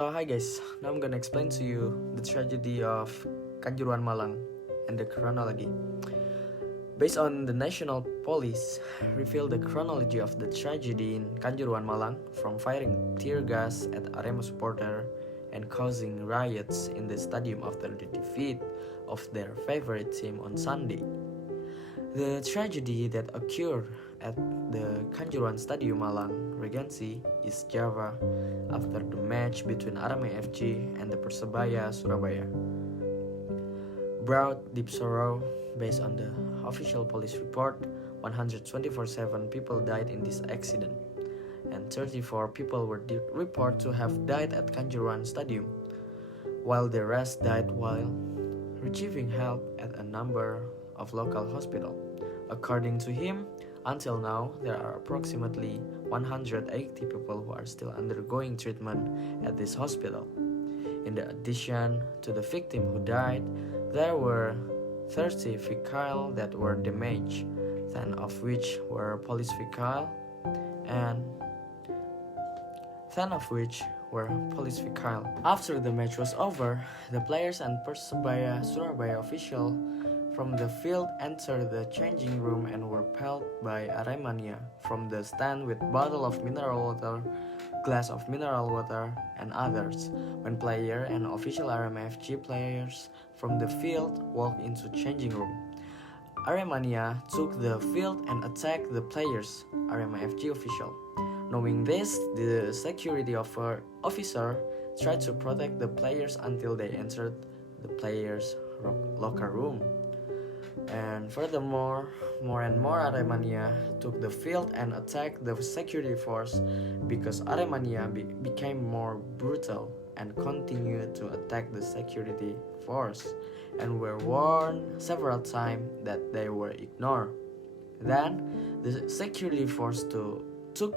Hi guys, now I'm gonna explain to you the tragedy of Kanjuruhan Malang and the chronology. Based on the national police, reveal the chronology of the tragedy in Kanjuruhan Malang, from firing tear gas at Arema supporter and causing riots in the stadium after the defeat of their favorite team on Sunday. The tragedy that occurred at the Kanjuruhan Stadium Malang, Regency, East Java, after the match between Arema FC and the Persebaya Surabaya brought deep sorrow. Based on the official police report, 124 people died in this accident, and 34 people were reported to have died at Kanjuruhan Stadium, while the rest died while receiving help at a number of local hospitals. According to him, until now, there are approximately 180 people who are still undergoing treatment at this hospital. In addition to the victim who died, there were 30 vehicles that were damaged, 10 of which were police vehicles and 10 of which were police vehicles. After the match was over, the players and Persebaya Surabaya officials from the field entered the changing room and were pelted by Aremania from the stand with bottle of mineral water, glass of mineral water, and others. When player and official Arema FC players from the field walked into changing room, Aremania took the field and attacked the players, Arema FC official. Knowing this, the security officer tried to protect the players until they entered the players' locker room. And furthermore, more and more Aremania took the field and attacked the security force because Aremania became more brutal and continued to attack the security force and were warned several times that they were ignored. Then, the security force took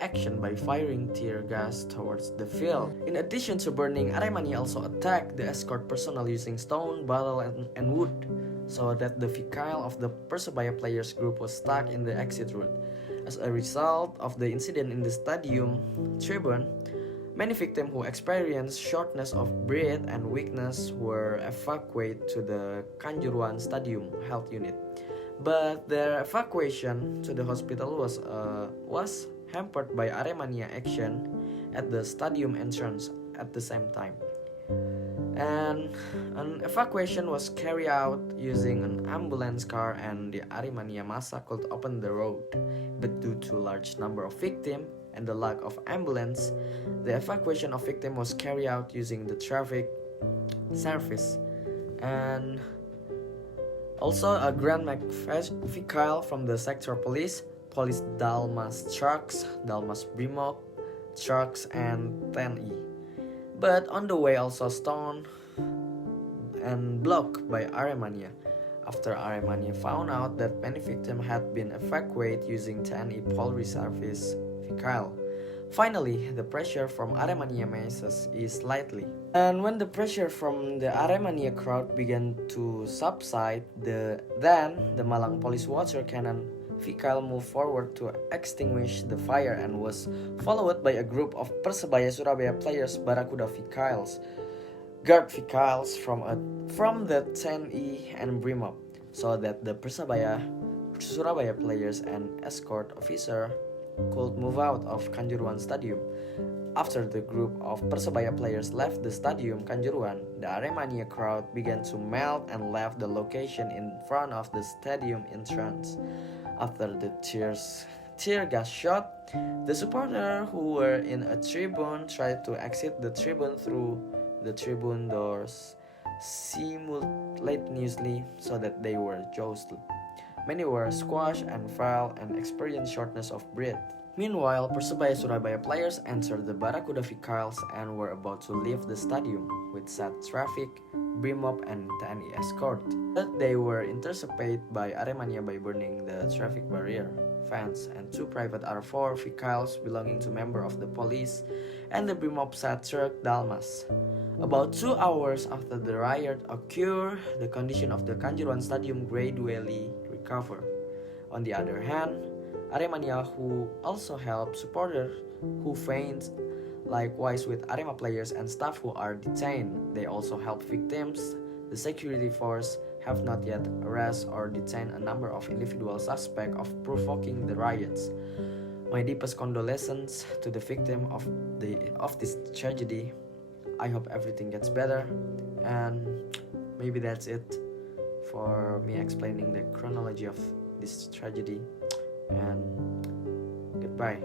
action by firing tear gas towards the field. In addition to burning, Aremania also attacked the escort personnel using stone, bottle, and wood, so that the vehicle of the Persebaya players group was stuck in the exit route. As a result of the incident in the stadium tribune, many victims who experienced shortness of breath and weakness were evacuated to the Kanjuruhan Stadium health unit. But their evacuation to the hospital was hampered by Aremania action at the stadium entrance at the same time. And an evacuation was carried out using an ambulance car, and the Aremania massa could open the road. But due to large number of victims and the lack of ambulance, the evacuation of victims was carried out using the traffic service. And also a Grand Mac vehicle from the sector police Dalmas trucks, Dalmas Brimob trucks, and 10E. But on the way also stoned and blocked by Aremania. After Aremania found out that many victims had been evacuated using 10E Polri service vehicle. Finally, the pressure from Aremania masses eased slightly. And when the pressure from the Aremania crowd began to subside, then the Malang police water cannon vehicle moved forward to extinguish the fire and was followed by a group of Persebaya Surabaya players Barakuda vehicles, guard vehicles from the 10E and Brimob, so that the Persebaya Surabaya players and escort officer could move out of Kanjuruhan Stadium. After the group of Persebaya players left the stadium Kanjuruhan, the Aremania crowd began to melt and left the location in front of the stadium entrance. After the tear gas shot, the supporters who were in a tribune tried to exit the tribune through the tribune doors simultaneously, so that they were jostled. Many were squashed and fell and experienced shortness of breath. Meanwhile, Persebaya Surabaya players entered the Barakuda vehicles and were about to leave the stadium with sad traffic, Brimob, and TNI escort. But they were intercepted by Aremania by burning the traffic barrier, fence, and two private R4 vehicles belonging to members of the police and the Brimob sad truck Dalmas. About 2 hours after the riot occurred, the condition of the Kanjuruhan Stadium gradually recovered. On the other hand, Aremania, who also helped supporters who fainted, Likewise with Arema players and staff who are detained, they also help victims. The security force have not yet arrested or detained a number of individual suspects of provoking the riots. My deepest condolences to the victim of this tragedy. I hope everything gets better, and maybe that's it for me explaining the chronology of this tragedy, and goodbye.